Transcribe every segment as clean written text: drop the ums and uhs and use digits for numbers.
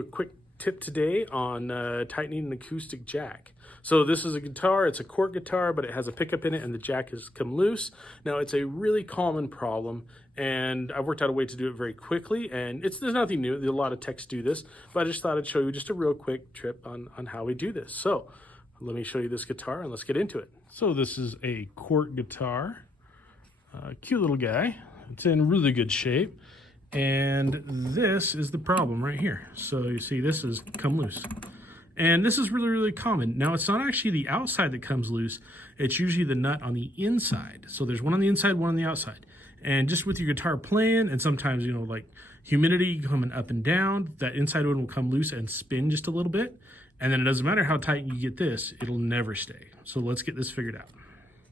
a quick tip today on tightening an acoustic jack. So this is a guitar, it's a cork guitar, but it has a pickup in it and the jack has come loose. Now it's a really common problem and I've worked out a way to do it very quickly, and there's nothing new, a lot of techs do this, but I just thought I'd show you just a real quick trip on how we do this. So let me show you this guitar and let's get into it. So this is a cork guitar, cute little guy. It's in really good shape. And this is the problem right here. So you see this has come loose. And this is really, really common. Now it's not actually the outside that comes loose. It's usually the nut on the inside. So there's one on the inside, one on the outside. And just with your guitar playing, and sometimes, you know, like humidity coming up and down, that inside one will come loose and spin just a little bit. And then it doesn't matter how tight you get this, it'll never stay. So let's get this figured out.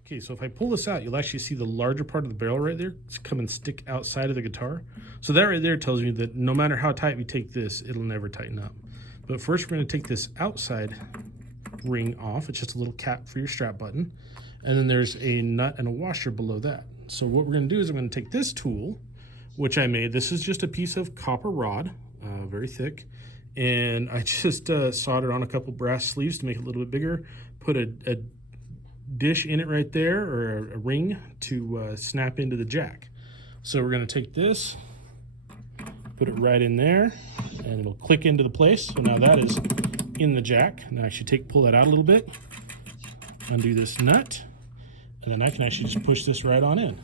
Okay, so if I pull this out, you'll actually see the larger part of the barrel right there come and stick outside of the guitar. So that right there tells me that no matter how tight we take this, it'll never tighten up. But first we're gonna take this outside ring off. It's just a little cap for your strap button. And then there's a nut and a washer below that. So what we're gonna do is I'm gonna take this tool, which I made. This is just a piece of copper rod, very thick. And I just soldered on a couple brass sleeves to make it a little bit bigger, put a dish in it right there, or a ring to snap into the jack. So we're going to take this, put it right in there, and it'll click into the place. So now that is in the jack. Now I should pull that out a little bit, undo this nut, and then I can actually just push this right on in.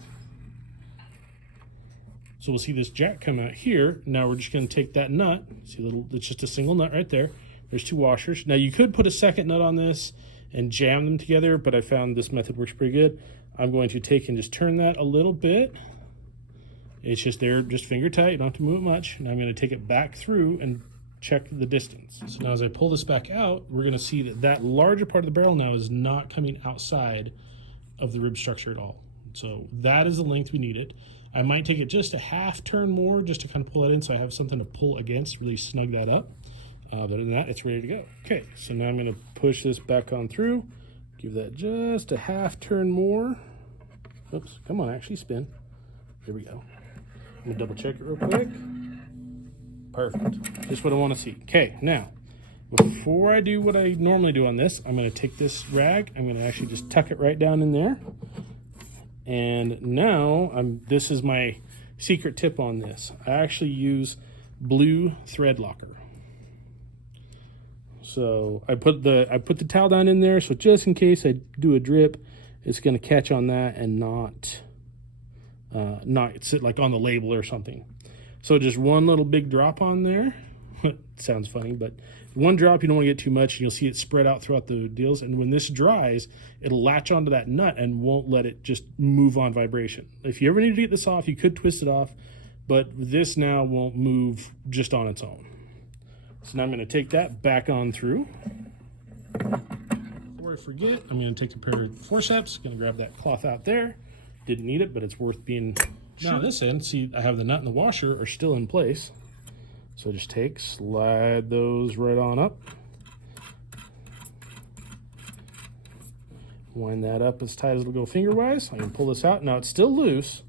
So we'll see this jack come out here. Now we're just going to take that nut, see it's just a single nut right there. There's two washers. Now you could put a second nut on this and jam them together, but I found this method works pretty good. I'm going to take and just turn that a little bit. It's just there, just finger tight, you don't have to move it much. And I'm gonna take it back through and check the distance. So now as I pull this back out, we're gonna see that larger part of the barrel now is not coming outside of the rib structure at all. So that is the length we need it. I might take it just a half turn more just to kind of pull that in so I have something to pull against, really snug that up. Other than that, it's ready to go. Okay, so now I'm gonna push this back on through, give that just a half turn more. Oops, come on, actually spin. Here we go. I'm gonna double check it real quick. Perfect, just what I wanna see. Okay, now, before I do what I normally do on this, I'm gonna take this rag, I'm gonna actually just tuck it right down in there. And now, this is my secret tip on this. I actually use blue threadlocker. So I put the towel down in there, so just in case I do a drip, it's going to catch on that and not sit like on the label or something. So just one little big drop on there. It sounds funny, but one drop, you don't want to get too much. You'll see it spread out throughout the deals, and when this dries, it'll latch onto that nut and won't let it just move on vibration. If you ever need to get this off, you could twist it off, but this now won't move just on its own. So now I'm going to take that back on through. Before I forget, I'm going to take a pair of forceps, going to grab that cloth out there. Didn't need it, but it's worth being. Now this end, see, I have the nut and the washer are still in place. So just slide those right on up. Wind that up as tight as it'll go finger-wise. I can pull this out. Now it's still loose.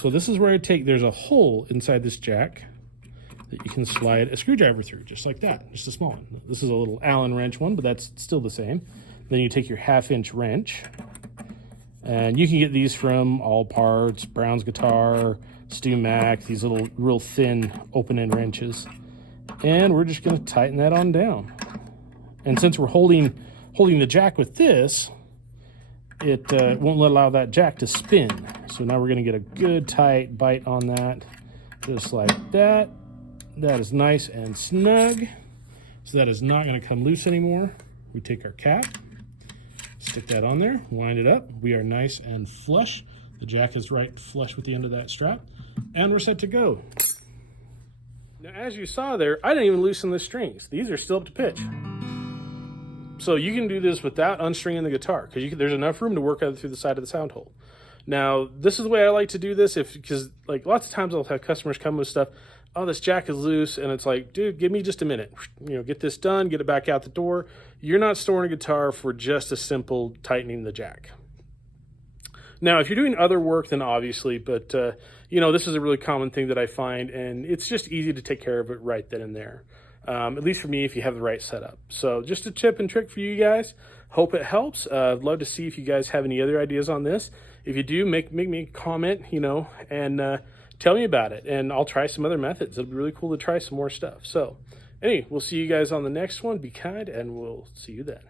So this is where there's a hole inside this jack that you can slide a screwdriver through, just like that, just a small one. This is a little Allen wrench one, but that's still the same. Then you take your 1/2-inch wrench, and you can get these from All Parts, Brown's Guitar, Stu Mac, these little real thin open-end wrenches. And we're just gonna tighten that on down. And since we're holding the jack with this, it won't allow that jack to spin. So now we're gonna get a good tight bite on that, just like that. That is nice and snug. So that is not going to come loose anymore. We take our cap, stick that on there, wind it up. We are nice and flush. The jack is right flush with the end of that strap, and we're set to go. Now, as you saw there, I didn't even loosen the strings. These are still up to pitch. So you can do this without unstringing the guitar, because there's enough room to work out through the side of the sound hole. Now, this is the way I like to do this, because like lots of times I'll have customers come with stuff, oh, this jack is loose, and it's like, dude, give me just a minute. You know, get this done, get it back out the door. You're not storing a guitar for just a simple tightening the jack. Now, if you're doing other work, then obviously, but you know, this is a really common thing that I find, and it's just easy to take care of it right then and there. at least for me, if you have the right setup. So just a tip and trick for you guys. Hope it helps. I'd love to see if you guys have any other ideas on this. If you do, make me a comment, and tell me about it, and I'll try some other methods. It'll be really cool to try some more stuff. So anyway, we'll see you guys on the next one. Be kind, and we'll see you then.